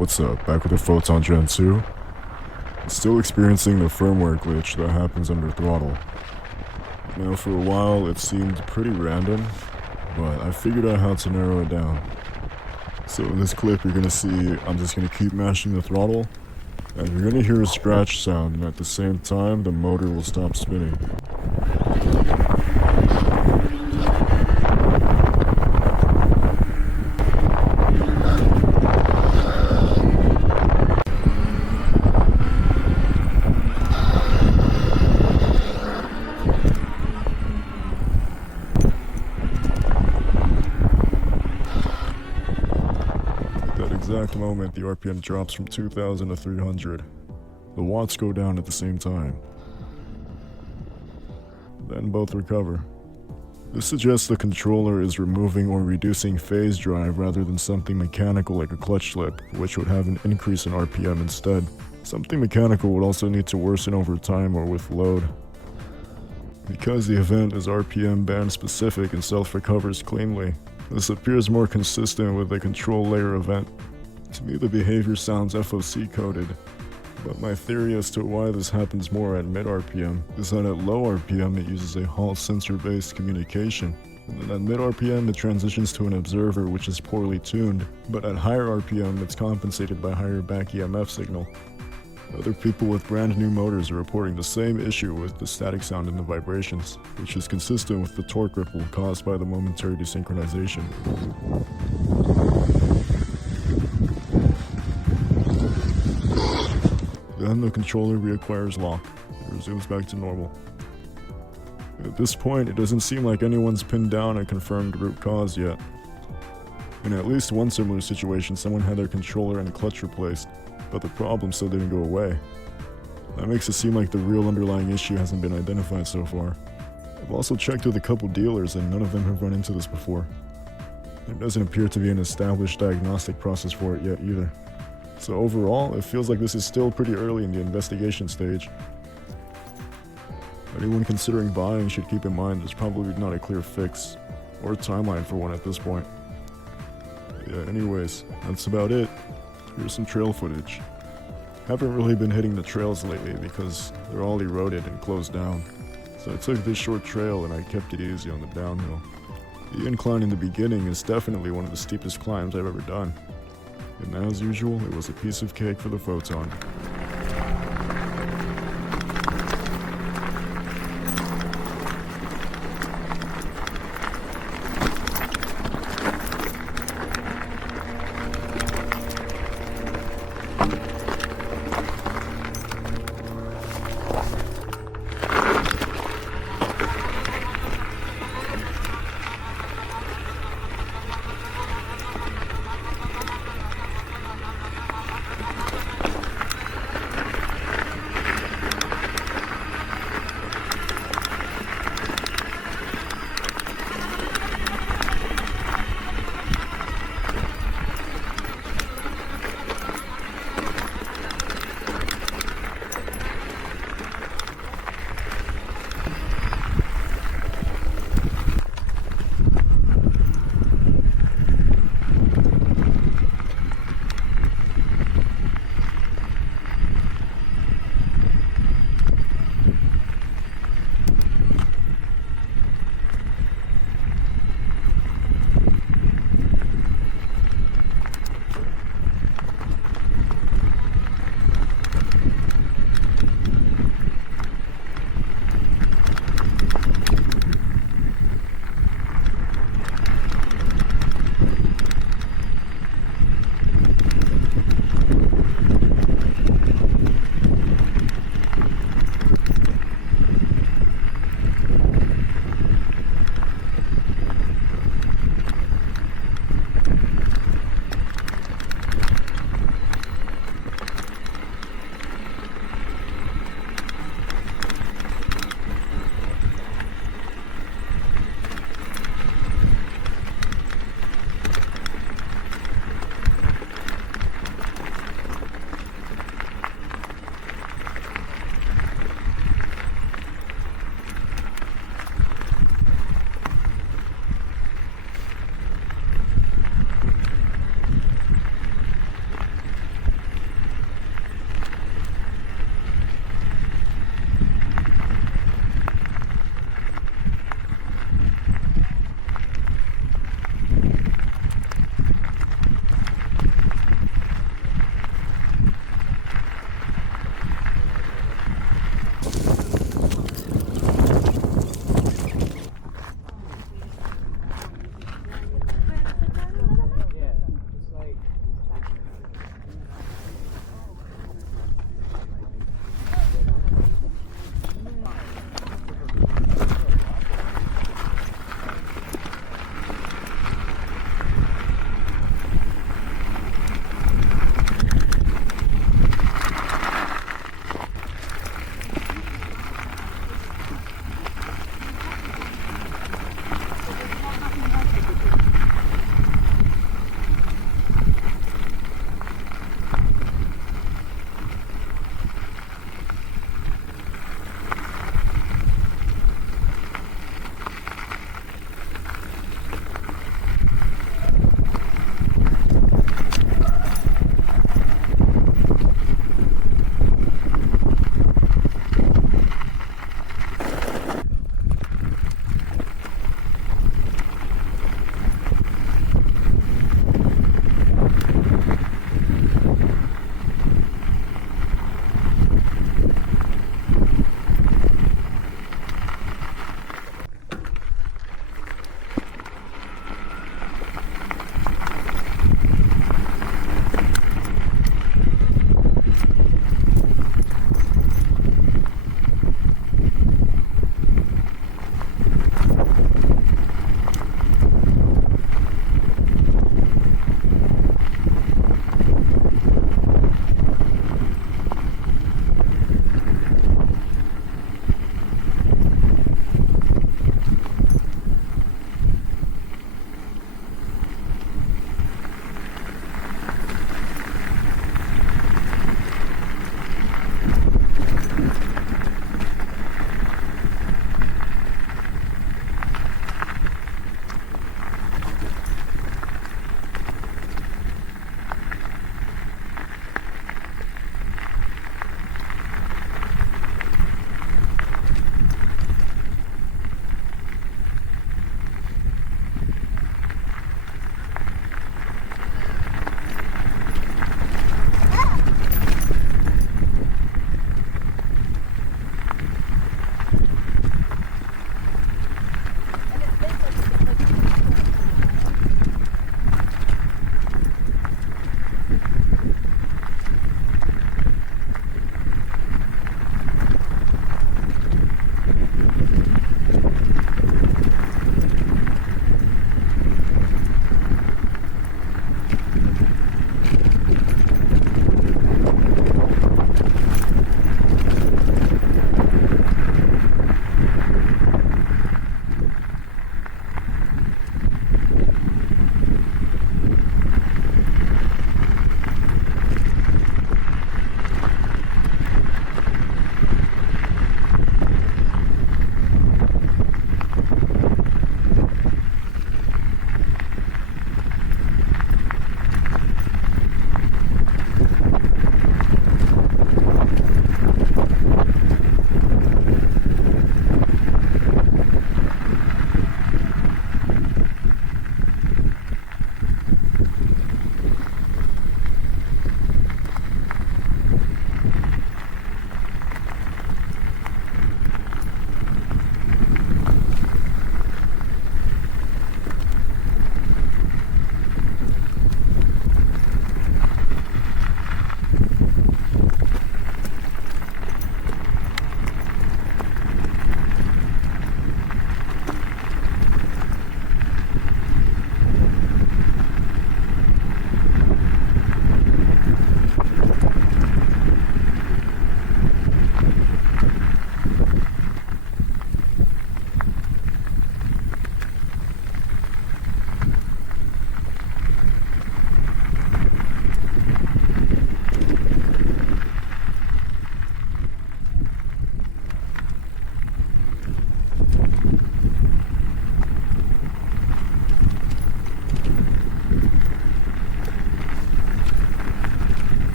What's up, back with the Photon Gen 2? Still experiencing the firmware glitch that happens under throttle. Now for a while it seemed pretty random, but I figured out how to narrow it down. So in this clip you're gonna see I'm just gonna keep mashing the throttle, and you're gonna hear a scratch sound, and at the same time the motor will stop spinning. Exact moment the RPM drops from 2000 to 300. The watts go down at the same time. Then both recover. This suggests the controller is removing or reducing phase drive rather than something mechanical like a clutch slip, which would have an increase in RPM instead. Something mechanical would also need to worsen over time or with load. Because the event is RPM band specific and self-recovers cleanly, this appears more consistent with a control layer event. To me, the behavior sounds FOC coded, but my theory as to why this happens more at mid RPM is that at low RPM it uses a Hall sensor-based communication, and then at mid RPM it transitions to an observer which is poorly tuned, but at higher RPM it's compensated by higher back EMF signal. Other people with brand new motors are reporting the same issue with the static sound and the vibrations, which is consistent with the torque ripple caused by the momentary desynchronization. Then the controller reacquires lock. It resumes back to normal. At this point, it doesn't seem like anyone's pinned down a confirmed root cause yet. In at least one similar situation, someone had their controller and clutch replaced, but the problem still didn't go away. That makes it seem like the real underlying issue hasn't been identified so far. I've also checked with a couple dealers and none of them have run into this before. There doesn't appear to be an established diagnostic process for it yet either. So overall, it feels like this is still pretty early in the investigation stage. Anyone considering buying should keep in mind there's probably not a clear fix or timeline for one at this point. Yeah, anyways, that's about it. Here's some trail footage. Haven't really been hitting the trails lately because they're all eroded and closed down. So I took this short trail and I kept it easy on the downhill. The incline in the beginning is definitely one of the steepest climbs I've ever done. And as usual, it was a piece of cake for the Photon.